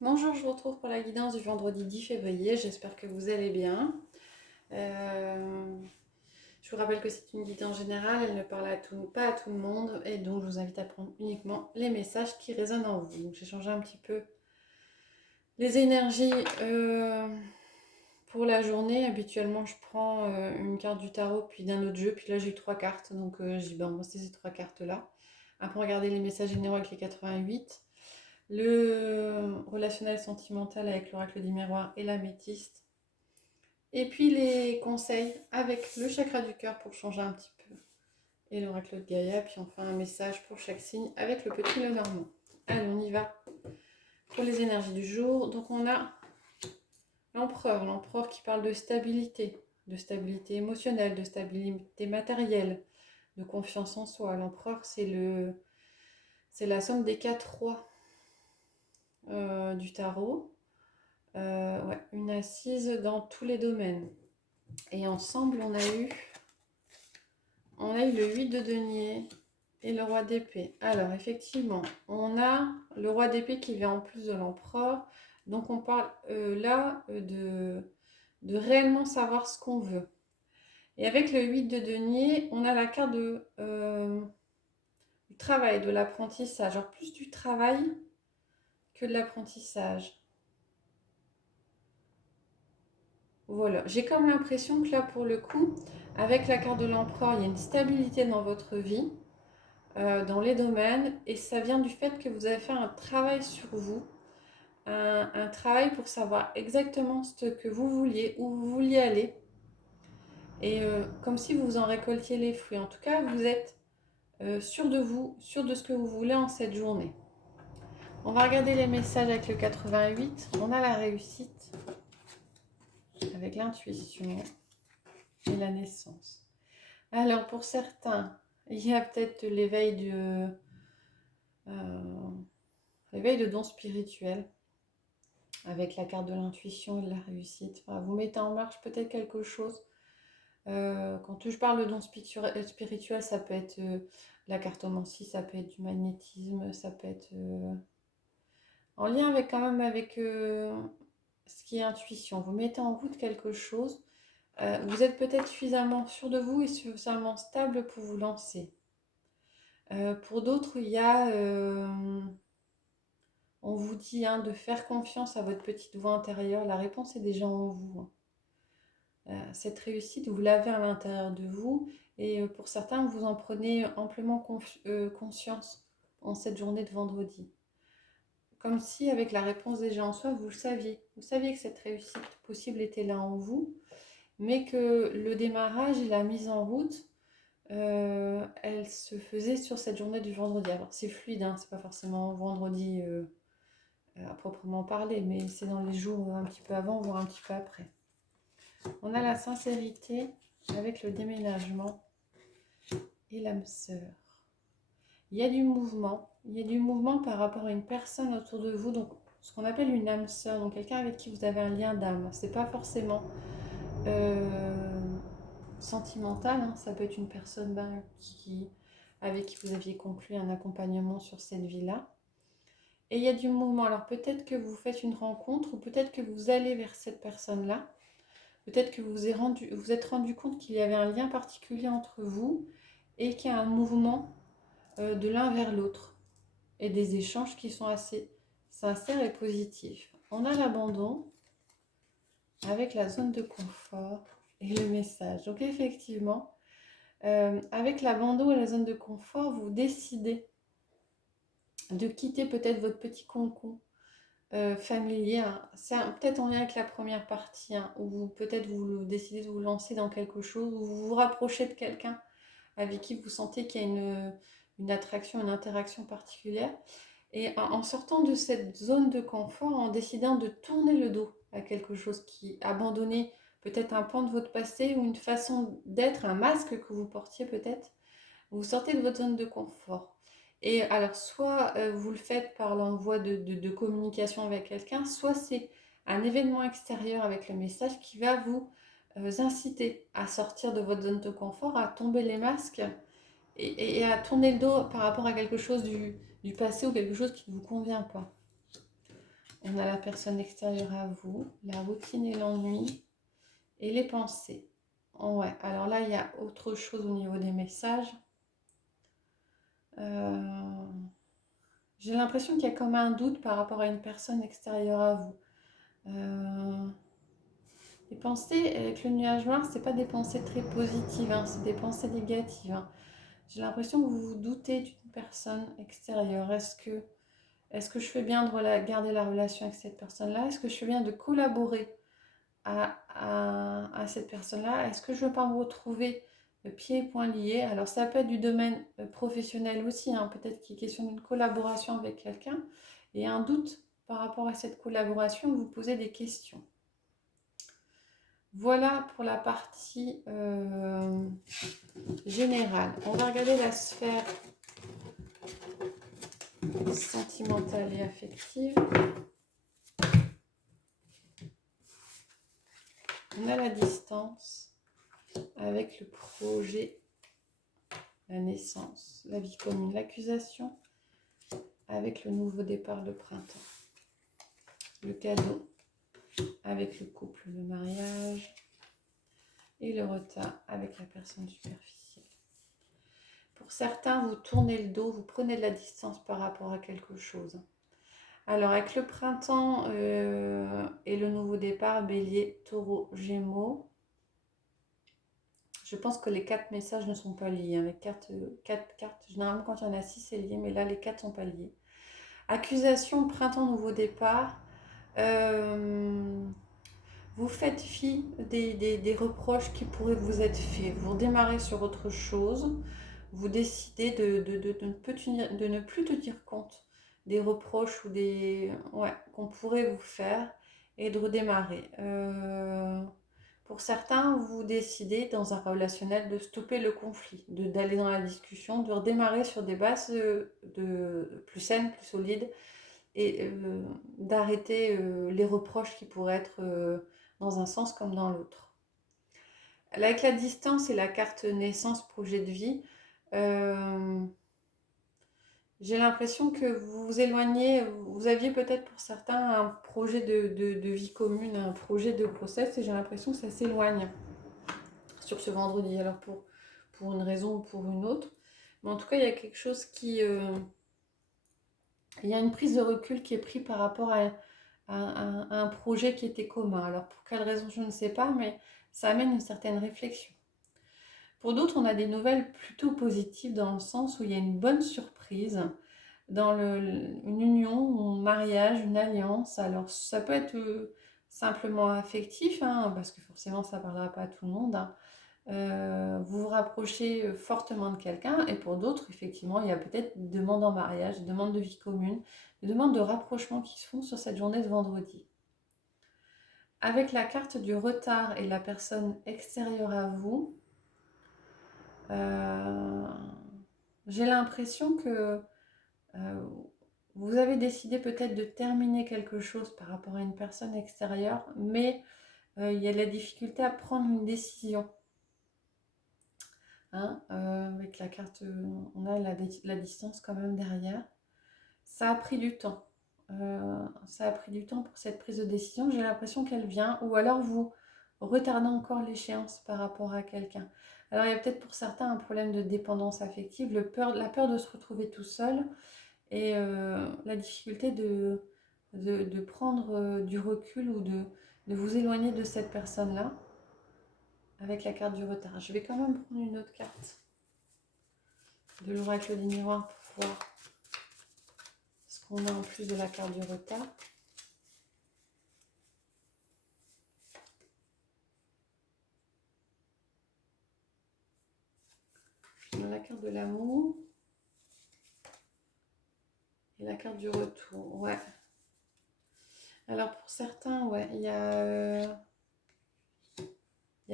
Bonjour, je vous retrouve pour la guidance du vendredi 10 février. J'espère que vous allez bien. Euh, je vous rappelle que c'est une guidance générale, elle ne parle pas à tout le monde et donc je vous invite à prendre uniquement les messages qui résonnent en vous. Donc j'ai changé un petit peu les énergies pour la journée. Habituellement, je prends une carte du tarot puis d'un autre jeu. Puis là, j'ai eu trois cartes, donc j'ai dit, bon, c'est ces trois cartes-là. Après, regardez les messages généraux avec les 88. Le relationnel sentimental avec l'oracle du miroir et l'améthyste. Et puis les conseils avec le chakra du cœur pour changer un petit peu. Et l'oracle de Gaïa. Puis enfin un message pour chaque signe avec le petit Lenormand. Allez, on y va pour les énergies du jour. Donc on a l'empereur qui parle de stabilité émotionnelle, de stabilité matérielle, de confiance en soi. L'empereur, c'est la somme des quatre rois du tarot. Ouais, une assise dans tous les domaines. Et ensemble, on a eu le 8 de denier et le roi d'épée. Alors, effectivement, on a le roi d'épée qui vient en plus de l'empereur. Donc, on parle de réellement savoir ce qu'on veut. Et avec le 8 de denier, on a la carte du travail, de l'apprentissage. Alors, plus du travail que de l'apprentissage. Voilà, j'ai comme l'impression que là, pour le coup, avec la carte de l'empereur, il y a une stabilité dans votre vie, dans les domaines, et ça vient du fait que vous avez fait un travail sur vous, un travail pour savoir exactement ce que vous vouliez, où vous vouliez aller, et comme si vous en récoltiez les fruits. En tout cas, vous êtes sûr de vous, sûr de ce que vous voulez en cette journée. On va regarder les messages avec le 88. On a la réussite avec l'intuition et la naissance. Alors, pour certains, il y a peut-être l'éveil de dons spirituels avec la carte de l'intuition et de la réussite. Enfin, vous mettez en marche peut-être quelque chose. Quand je parle de dons spirituels, ça peut être la cartomancie, ça peut être du magnétisme, ça peut être en lien avec quand même avec ce qui est intuition. Vous mettez en route quelque chose. Vous êtes peut-être suffisamment sûr de vous et suffisamment stable pour vous lancer. Pour d'autres, il y a, on vous dit de faire confiance à votre petite voix intérieure. La réponse est déjà en vous. Cette réussite, vous l'avez à l'intérieur de vous. Et pour certains, vous en prenez amplement conscience en cette journée de vendredi. Comme si, avec la réponse déjà en soi, vous le saviez. Vous saviez que cette réussite possible était là en vous, mais que le démarrage et la mise en route, elle se faisait sur cette journée du vendredi. Alors c'est fluide, c'est pas forcément vendredi à proprement parler, mais c'est dans les jours un petit peu avant, voire un petit peu après. On a la sincérité avec le déménagement et l'âme sœur. Il y a du mouvement par rapport à une personne autour de vous, donc ce qu'on appelle une âme sœur, donc quelqu'un avec qui vous avez un lien d'âme. C'est pas forcément sentimental, ça peut être une personne avec qui vous aviez conclu un accompagnement sur cette vie-là. Et il y a du mouvement. Alors peut-être que vous faites une rencontre ou peut-être que vous allez vers cette personne-là. Peut-être que vous êtes rendu compte qu'il y avait un lien particulier entre vous et qu'il y a un mouvement de l'un vers l'autre et des échanges qui sont assez sincères et positifs. On a l'abandon avec la zone de confort et le message. Donc effectivement, avec l'abandon et la zone de confort, vous décidez de quitter peut-être votre petit cocon familier. C'est peut-être en lien avec la première partie, où peut-être vous décidez de vous lancer dans quelque chose, ou vous vous rapprochez de quelqu'un avec qui vous sentez qu'il y a une attraction, une interaction particulière. Et en sortant de cette zone de confort, en décidant de tourner le dos à quelque chose qui abandonnait peut-être un pan de votre passé ou une façon d'être, un masque que vous portiez peut-être, vous sortez de votre zone de confort. Et alors, soit vous le faites par l'envoi de communication avec quelqu'un, soit c'est un événement extérieur avec le message qui va vous inciter à sortir de votre zone de confort, à tomber les masques et à tourner le dos par rapport à quelque chose du passé ou quelque chose qui ne vous convient pas. On a la personne extérieure à vous, la routine et l'ennui et les pensées. Ouais, alors là, il y a autre chose au niveau des messages. J'ai l'impression qu'il y a comme un doute par rapport à une personne extérieure à vous. Les pensées avec le nuage noir, c'est pas des pensées très positives, hein, c'est des pensées négatives. Hein. J'ai l'impression que vous vous doutez d'une personne extérieure. Est-ce que je fais bien de garder la relation avec cette personne-là? Est-ce que je fais bien de collaborer à cette personne-là? Est-ce que je ne veux pas me retrouver pieds et poings liés? Alors ça peut être du domaine professionnel aussi, hein, peut-être qu'il est question d'une collaboration avec quelqu'un et un doute par rapport à cette collaboration, vous posez des questions. Voilà pour la partie générale. On va regarder la sphère sentimentale et affective. On a la distance avec le projet, la naissance, la vie commune, l'accusation avec le nouveau départ, le printemps, le cadeau avec le couple, le mariage et le retard avec la personne superficielle. Pour certains, vous tournez le dos, vous prenez de la distance par rapport à quelque chose. Alors avec le printemps et le nouveau départ, Bélier, Taureau, Gémeaux, je pense que les 4 messages ne sont pas liés. Les 4 cartes, généralement quand il y en a 6 c'est lié, mais là les 4 ne sont pas liés. Accusation, printemps, nouveau départ. Vous faites fi des reproches qui pourraient vous être faits. Vous redémarrez sur autre chose. Vous décidez de ne plus tenir compte des reproches ou qu'on pourrait vous faire et de redémarrer. Pour certains, vous décidez dans un relationnel de stopper le conflit, d'aller dans la discussion, de redémarrer sur des bases plus saines, plus solides et d'arrêter les reproches qui pourraient être dans un sens comme dans l'autre. Avec la distance et la carte naissance, projet de vie, j'ai l'impression que vous vous éloignez, vous aviez peut-être pour certains un projet de vie commune, un projet de grossesse, et j'ai l'impression que ça s'éloigne sur ce vendredi, alors pour une raison ou pour une autre. Mais en tout cas, il y a quelque chose qui... il y a une prise de recul qui est prise par rapport à un projet qui était commun. Alors pour quelle raison, je ne sais pas, mais ça amène une certaine réflexion. Pour d'autres, on a des nouvelles plutôt positives dans le sens où il y a une bonne surprise dans une union, un mariage, une alliance. Alors ça peut être simplement affectif, hein, parce que forcément ça ne parlera pas à tout le monde. Hein. Vous vous rapprochez fortement de quelqu'un, et pour d'autres, effectivement, il y a peut-être des demandes en mariage, des demandes de vie commune, des demandes de rapprochement qui se font sur cette journée de vendredi. Avec la carte du retard et la personne extérieure à vous, j'ai l'impression que vous avez décidé peut-être de terminer quelque chose par rapport à une personne extérieure, mais il y a la difficulté à prendre une décision. Hein, avec la carte, on a la distance quand même derrière. Ça a pris du temps. Ça a pris du temps pour cette prise de décision. J'ai l'impression qu'elle vient, ou alors vous retardez encore l'échéance par rapport à quelqu'un. Alors il y a peut-être pour certains un problème de dépendance affective, la peur de se retrouver tout seul et la difficulté de prendre du recul ou de vous éloigner de cette personne-là avec la carte du retard. Je vais quand même prendre une autre carte de l'oracle des miroirs pour voir ce qu'on a en plus de la carte du retard. On a la carte de l'amour et la carte du retour. Ouais. Alors pour certains, ouais, il y a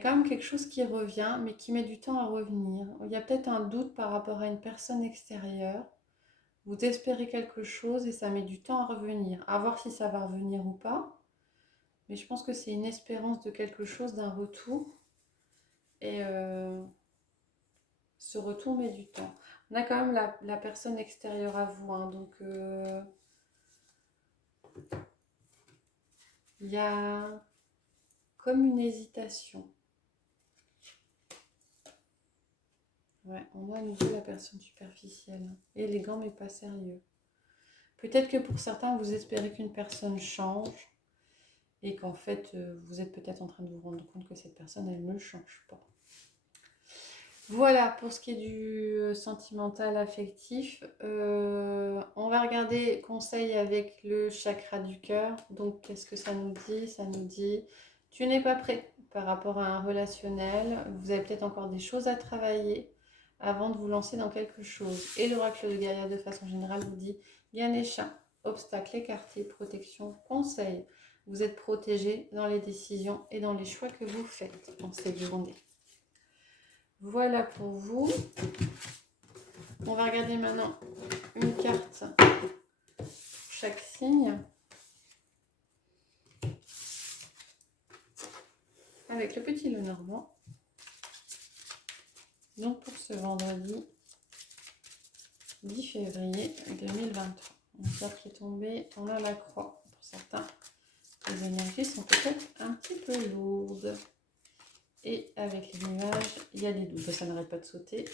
quand même quelque chose qui revient, mais qui met du temps à revenir. Il y a peut-être un doute par rapport à une personne extérieure. Vous espérez quelque chose et ça met du temps à revenir. À voir si ça va revenir ou pas. Mais je pense que c'est une espérance de quelque chose, d'un retour. Et ce retour met du temps. On a quand même la personne extérieure à vous. Hein, donc Il y a comme une hésitation. Ouais, on a à nouveau la personne superficielle. Élégant mais pas sérieux. Peut-être que pour certains, vous espérez qu'une personne change et qu'en fait, vous êtes peut-être en train de vous rendre compte que cette personne, elle ne change pas. Voilà, pour ce qui est du sentimental affectif, on va regarder conseil avec le chakra du cœur. Donc, qu'est-ce que ça nous dit? Ça nous dit, tu n'es pas prêt par rapport à un relationnel. Vous avez peut-être encore des choses à travailler avant de vous lancer dans quelque chose. Et l'oracle de Gaïa, de façon générale, vous dit, Ganesha, obstacle écarté, protection, conseil. Vous êtes protégé dans les décisions et dans les choix que vous faites en cette journée. Voilà pour vous. On va regarder maintenant une carte pour chaque signe. Avec le petit Lenormand. Donc pour ce vendredi 10 février 2023. Une carte qui est tombée, on a la croix. Pour certains, les énergies sont peut-être un petit peu lourdes. Et avec les nuages, il y a des doutes. Ça n'arrête pas de sauter.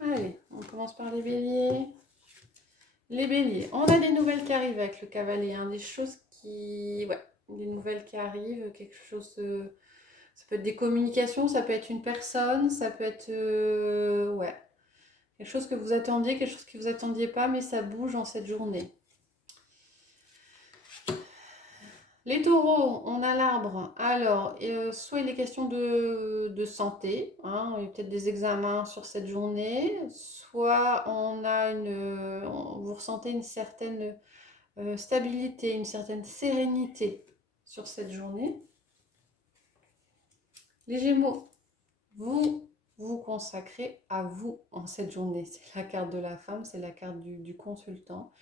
Allez, on commence par les béliers. Les béliers, on a des nouvelles qui arrivent avec le cavalier. Hein, des choses qui... Ouais, des nouvelles qui arrivent. Quelque chose... ça peut être des communications, ça peut être une personne, ça peut être... ouais. Quelque chose que vous attendiez, quelque chose que vous attendiez pas, mais ça bouge en cette journée. Les taureaux, on a l'arbre. Alors, soit il est question de santé, hein, il y a peut-être des examens sur cette journée, soit on a vous ressentez une certaine stabilité, une certaine sérénité sur cette journée. Les Gémeaux, vous vous consacrez à vous en cette journée. C'est la carte de la femme, c'est la carte du consultant.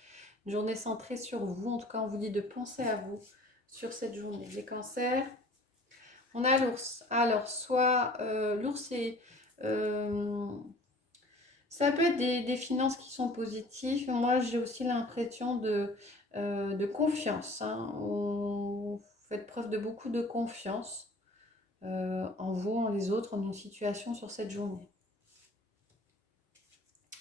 Une journée centrée sur vous, en tout cas on vous dit de penser à vous sur cette journée. Les cancers, on a l'ours. Alors, soit l'ours, c'est... ça peut être des finances qui sont positives. Moi, j'ai aussi l'impression de confiance. Hein. Vous faites preuve de beaucoup de confiance en vous, en les autres, en une situation sur cette journée.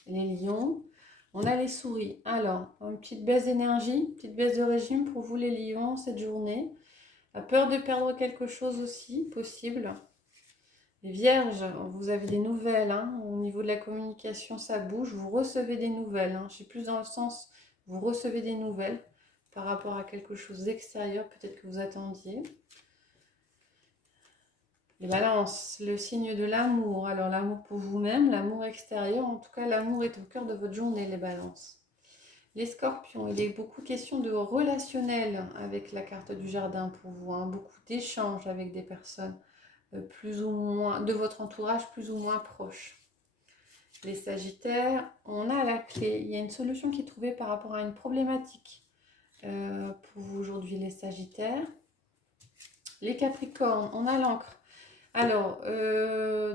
Les lions, on a les souris. Alors, une petite baisse d'énergie, une petite baisse de régime pour vous les lions cette journée. La peur de perdre quelque chose aussi, possible. Les vierges, vous avez des nouvelles. Hein. Au niveau de la communication, ça bouge. Vous recevez des nouvelles. Hein. Je suis plus dans le sens, vous recevez des nouvelles par rapport à quelque chose d'extérieur, peut-être que vous attendiez. Les balances, le signe de l'amour. Alors l'amour pour vous-même, l'amour extérieur. En tout cas, l'amour est au cœur de votre journée, les balances. Les scorpions, il est beaucoup question de relationnel avec la carte du jardin pour vous. Hein. Beaucoup d'échanges avec des personnes plus ou moins de votre entourage, plus ou moins proche. Les sagittaires, on a la clé. Il y a une solution qui est trouvée par rapport à une problématique pour vous aujourd'hui, les sagittaires. Les capricornes, on a l'encre. Alors,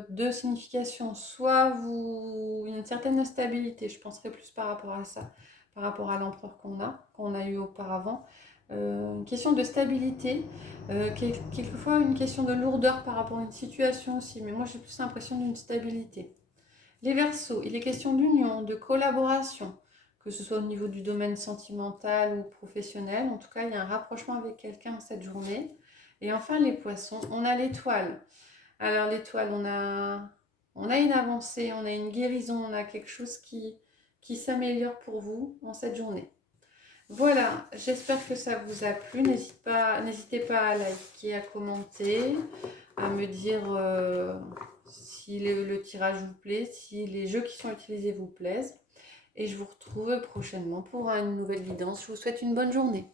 deux significations. Soit une certaine stabilité, je penserais plus par rapport à ça, par rapport à l'empereur qu'on a eu auparavant. Une question de stabilité, quelquefois une question de lourdeur par rapport à une situation aussi, mais moi j'ai plus l'impression d'une stabilité. Les Verseaux, il est question d'union, de collaboration, que ce soit au niveau du domaine sentimental ou professionnel. En tout cas, il y a un rapprochement avec quelqu'un cette journée. Et enfin, les Poissons, on a l'étoile. Alors l'étoile, on a une avancée, on a une guérison, on a quelque chose qui s'améliore pour vous en cette journée. Voilà, j'espère que ça vous a plu. N'hésitez pas à liker, à commenter, à me dire si le tirage vous plaît, si les jeux qui sont utilisés vous plaisent. Et je vous retrouve prochainement pour une nouvelle guidance. Je vous souhaite une bonne journée.